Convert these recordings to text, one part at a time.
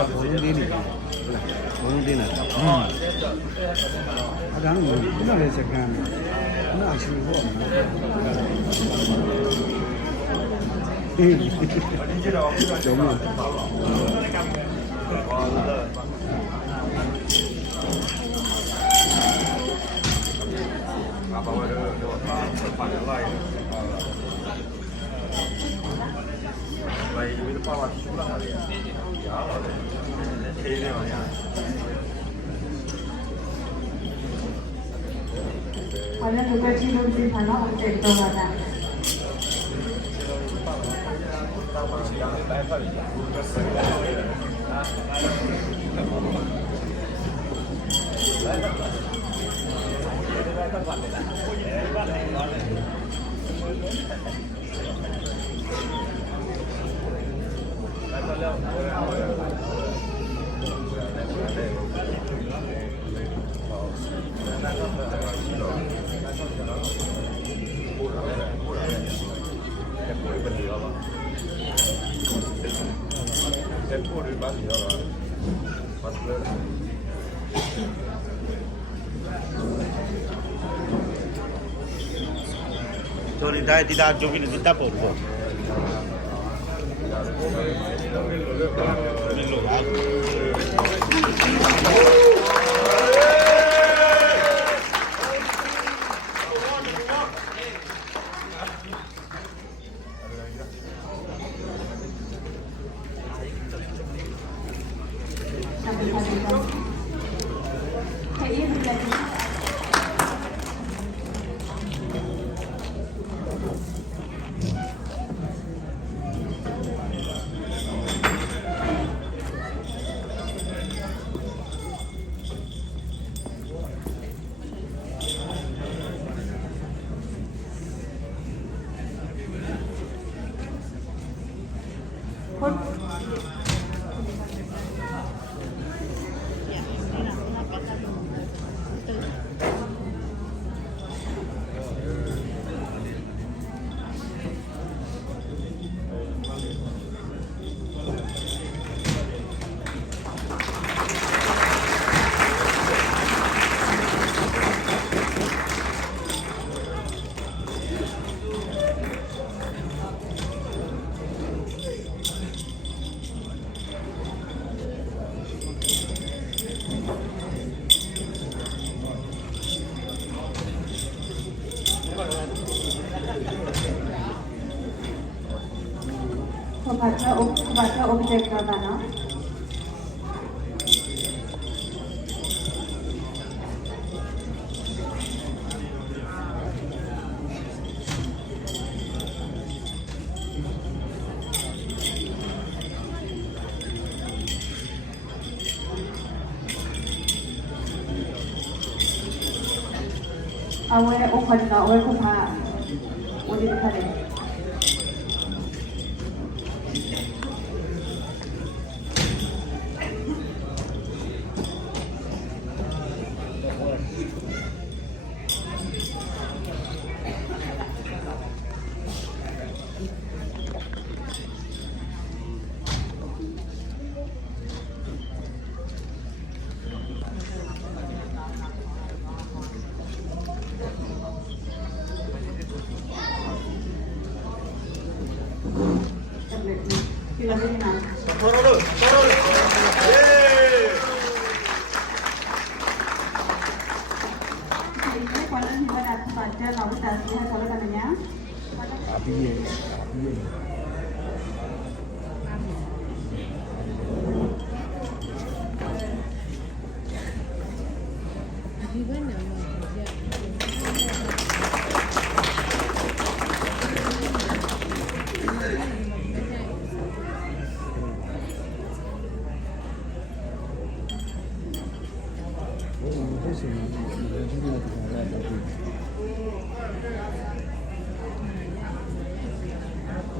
ဘောလုံးလေးနေပြီဘောလုံးတင်းတာအကန်းကိုခုနလေးစကန်ခုနအရှိဘောအေးကျော်မ好像这个记录机盘了，我这多少单？Sorry, dai, ti dà giochino, ti dà poco. Baca objek mana? Awal open na awal kupa, wali kare.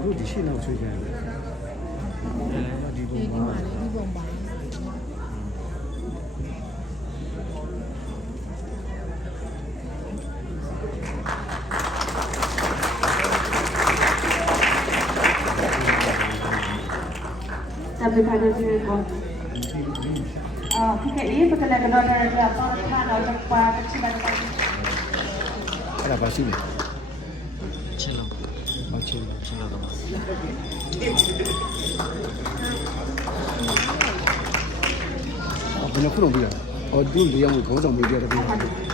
Ủa thì xin nào chơi về đi vùng ba Tapi pada dia kau ဖြစ်ခဲ့ရေးပတ်တဲ့ကတော့လည်းတော့ထားတော့ပါချစ်လိုက်ပါ အဲ့ဒါပါရှိတယ် ချစ်လို့ မချင် ချစ်လို့တော့ ဘယ်နှခုတော့ပြီးတာဟောသူ၄ယောက်ကိုခေါင်းဆောင်ပြီးပြရတယ်